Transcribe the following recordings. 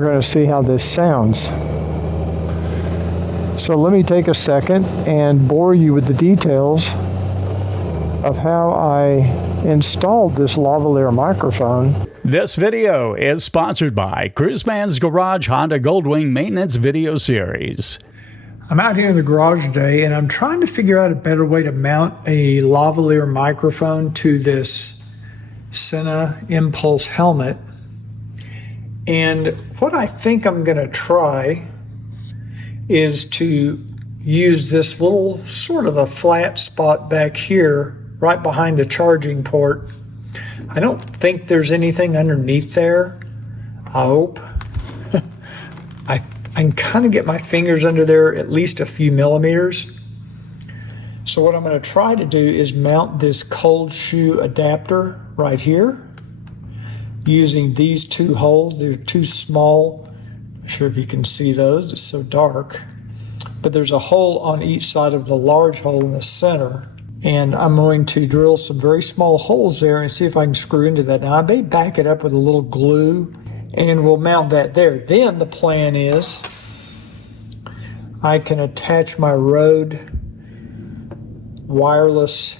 we're going to see how this sounds. So let me take a second and bore you with the details of how I installed this lavalier microphone. This video is sponsored by Cruiseman's Garage Honda Goldwing Maintenance Video Series. I'm out here in the garage today and I'm trying to figure out a better way to mount a lavalier microphone to this Sena Impulse helmet. And what I think I'm going to try is to use this little sort of a flat spot back here right behind the charging port. I don't think there's anything underneath there. I hope. I can kind of get my fingers under there at least a few millimeters. So what I'm going to try to do is mount this cold shoe adapter right here using these two holes. They're too small. I'm not sure if you can see those. It's so dark. But there's a hole on each side of the large hole in the center. And I'm going to drill some very small holes there and see if I can screw into that. Now I may back it up with a little glue and we'll mount that there. Then the plan is I can attach my Rode wireless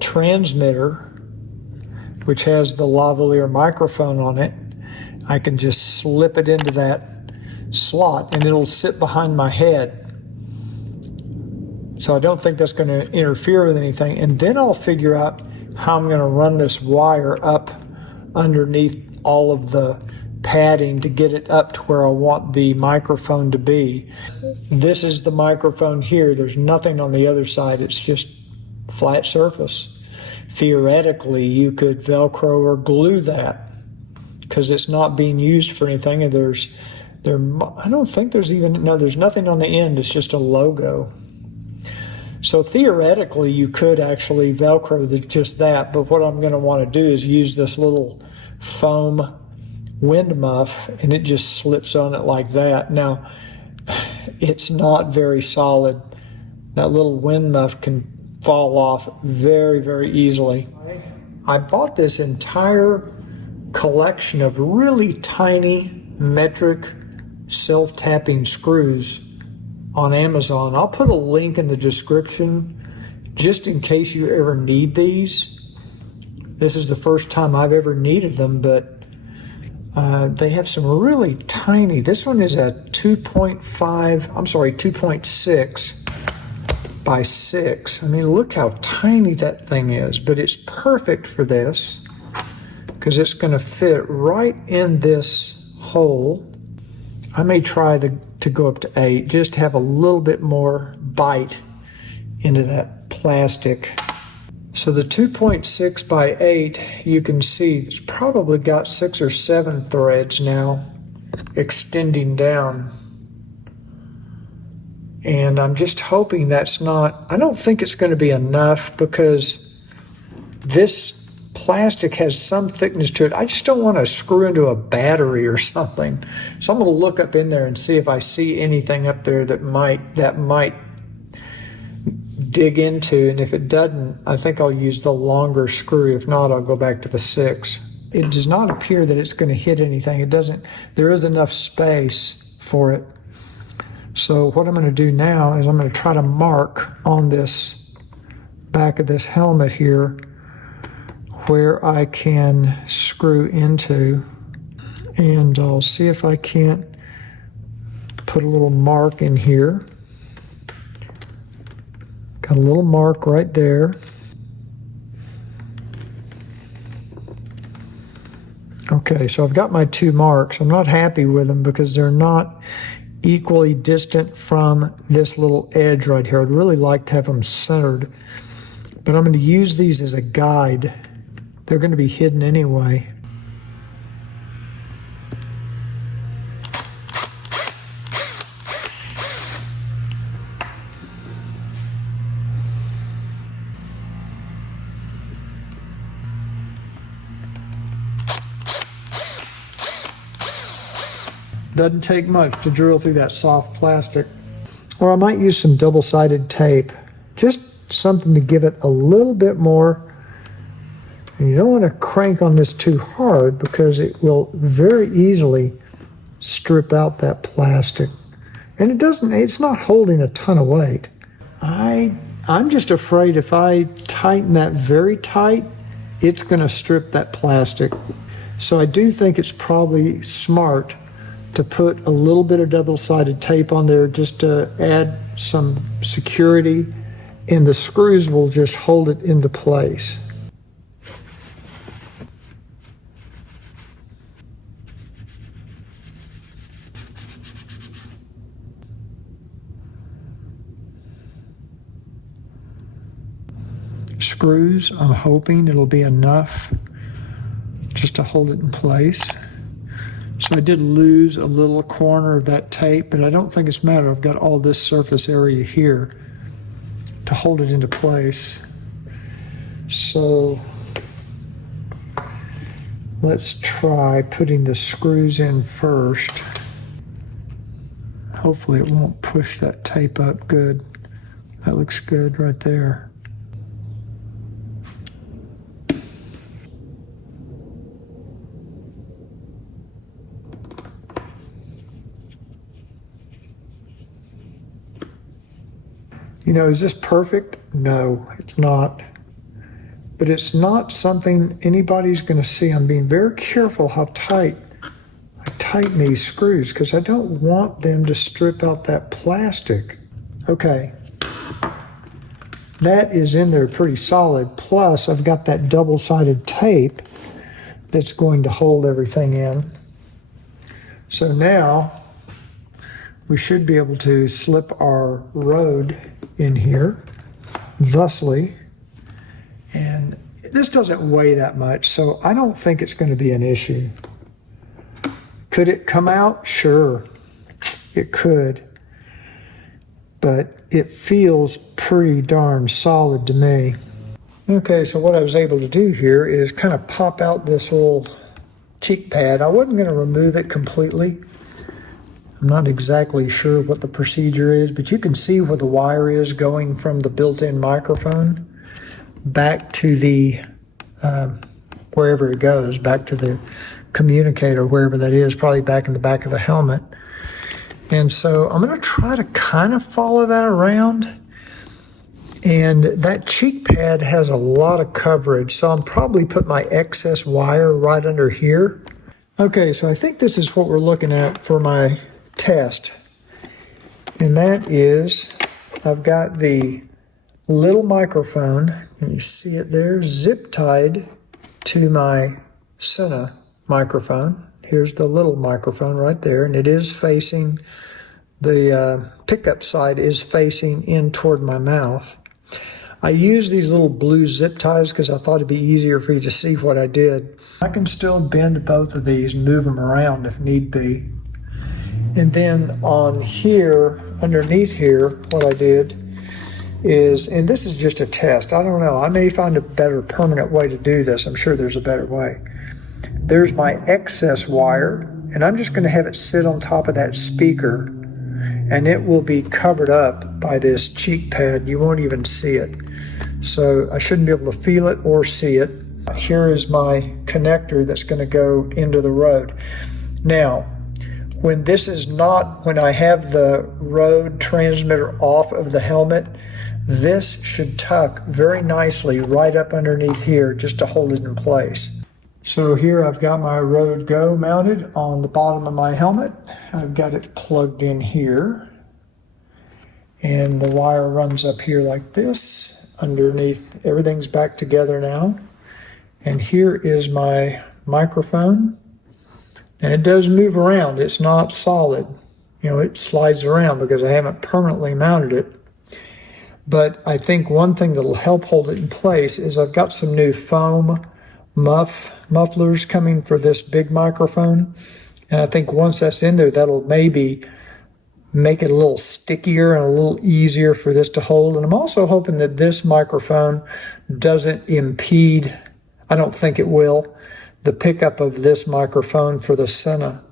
transmitter, which has the lavalier microphone on it. I can just slip it into that slot and it'll sit behind my head. So I don't think that's going to interfere with anything. And then I'll figure out how I'm going to run this wire up underneath all of the padding to get it up to where I want the microphone to be. This is the microphone here. There's nothing on the other side. It's just flat surface. Theoretically, you could Velcro or glue that because it's not being used for anything. And I don't think there's there's nothing on the end. It's just a logo. So theoretically, you could actually Velcro just that, but what I'm going to want to do is use this little foam wind muff, and it just slips on it like that. Now, it's not very solid. That little wind muff can fall off very, very easily. I bought this entire collection of really tiny metric self-tapping screws on Amazon. I'll put a link in the description just in case you ever need these. This is the first time I've ever needed them, but they have some really tiny. This one is a 2.6 by 6. I mean, look how tiny that thing is, but it's perfect for this because it's going to fit right in this hole. I may try to go up to 8, just to have a little bit more bite into that plastic. So the 2.6 by 8, you can see it's probably got 6 or 7 threads now extending down. And I'm just hoping that's not, I don't think it's going to be enough because this plastic has some thickness to it. I just don't want to screw into a battery or something. So I'm going to look up in there and see if I see anything up there that might dig into. And if it doesn't, I think I'll use the longer screw. If not, I'll go back to the 6. It does not appear that it's going to hit anything. It doesn't. There is enough space for it. So what I'm going to do now is I'm going to try to mark on this back of this helmet here where I can screw into, and I'll see if I can't put a little mark in here. Got a little mark right there. Okay, so I've got my 2 marks. I'm not happy with them because they're not equally distant from this little edge right here. I'd really like to have them centered, but I'm going to use these as a guide. They're going to be hidden anyway. Doesn't take much to drill through that soft plastic. Or I might use some double-sided tape. Just something to give it a little bit more. And you don't want to crank on this too hard because it will very easily strip out that plastic. And it's not holding a ton of weight. I'm just afraid if I tighten that very tight, it's going to strip that plastic. So I do think it's probably smart to put a little bit of double-sided tape on there just to add some security, and the screws will just hold it into place. Screws, I'm hoping it'll be enough just to hold it in place. So I did lose a little corner of that tape, but I don't think it's matter. I've got all this surface area here to hold it into place. So let's try putting the screws in first. Hopefully it won't push that tape up good. That looks good right there. You know, is this perfect? No, it's not. But it's not something anybody's going to see. I'm being very careful how tight I tighten these screws because I don't want them to strip out that plastic. Okay. That is in there pretty solid. Plus, I've got that double-sided tape that's going to hold everything in. So now we should be able to slip our road in here thusly, and this doesn't weigh that much, so I don't think it's going to be an issue. Could it come out? Sure, it could, but it feels pretty darn solid to me. Okay, so what I was able to do here is kind of pop out this little cheek pad. I wasn't going to remove it completely. I'm not exactly sure what the procedure is, but you can see where the wire is going from the built-in microphone back to the, wherever it goes, back to the communicator, wherever that is, probably back in the back of the helmet. And so I'm going to try to kind of follow that around. And that cheek pad has a lot of coverage, so I'll probably put my excess wire right under here. Okay, so I think this is what we're looking at for my test, and that is I've got the little microphone, and you see it there, zip tied to my Sena microphone. Here's the little microphone right there, and it is facing, the pickup side is facing in toward my mouth. I use these little blue zip ties because I thought it'd be easier for you to see what I did. I can still bend both of these, move them around if need be. And then on here, underneath here, what I did is, and this is just a test, I don't know, I may find a better permanent way to do this. I'm sure there's a better way. There's my excess wire, and I'm just going to have it sit on top of that speaker, and it will be covered up by this cheek pad. You won't even see it. So I shouldn't be able to feel it or see it. Here is my connector that's going to go into the road. Now, when I have the Rode transmitter off of the helmet, this should tuck very nicely right up underneath here just to hold it in place. So here I've got my Rode Go mounted on the bottom of my helmet. I've got it plugged in here, and the wire runs up here like this underneath. Everything's back together now. And here is my microphone. And it does move around. It's not solid. You know, it slides around because I haven't permanently mounted it. But I think one thing that'll help hold it in place is I've got some new foam mufflers coming for this big microphone. And I think once that's in there, that'll maybe make it a little stickier and a little easier for this to hold. And I'm also hoping that this microphone doesn't impede, I don't think it will, the pickup of this microphone for the Sena.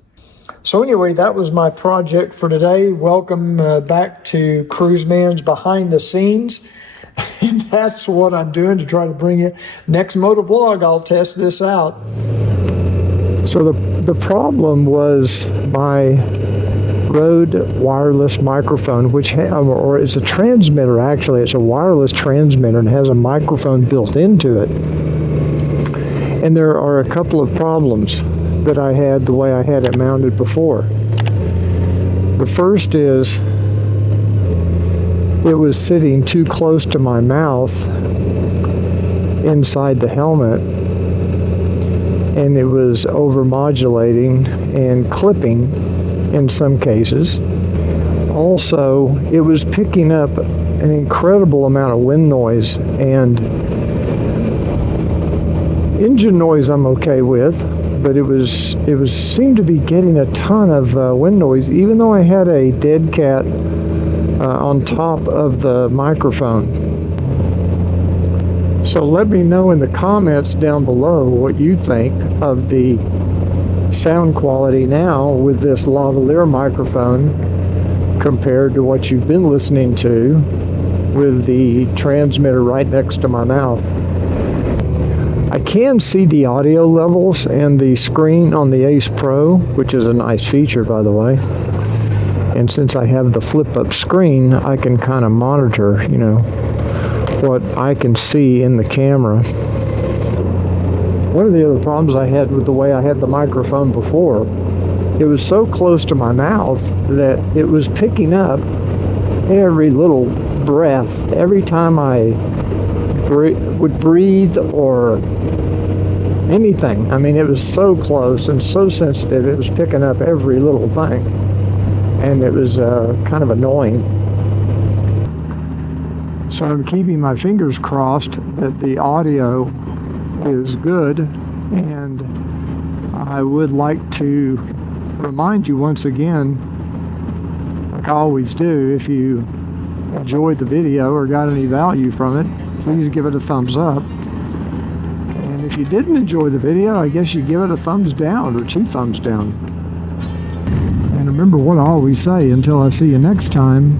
So anyway, that was my project for today. Welcome back to Cruiseman's Behind the Scenes. And that's what I'm doing to try to bring you next MOTOVLOG. I'll test this out. So the problem was my Rode wireless microphone, which or it's a transmitter. Actually, it's a wireless transmitter and has a microphone built into it. And there are a couple of problems that I had the way I had it mounted before. The first is it was sitting too close to my mouth inside the helmet, and it was overmodulating and clipping in some cases. Also, it was picking up an incredible amount of wind noise, and engine noise I'm okay with, but it seemed to be getting a ton of wind noise, even though I had a dead cat on top of the microphone. So let me know in the comments down below what you think of the sound quality now with this lavalier microphone compared to what you've been listening to with the transmitter right next to my mouth. I can see the audio levels and the screen on the Ace Pro, which is a nice feature, by the way. And since I have the flip-up screen, I can kind of monitor, you know, what I can see in the camera. One of the other problems I had with the way I had the microphone before, it was so close to my mouth that it was picking up every little breath. Every time I would breathe or anything, I mean, it was so close and so sensitive, it was picking up every little thing. And it was kind of annoying. So I'm keeping my fingers crossed that the audio is good, and I would like to remind you once again, like I always do, if you enjoyed the video or got any value from it, please give it a thumbs up. And if you didn't enjoy the video, I guess you give it a thumbs down or 2 thumbs down. And remember what I always say, until I see you next time,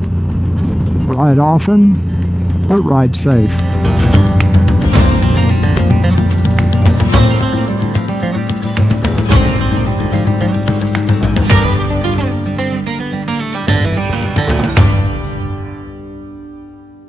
ride often, but ride safe.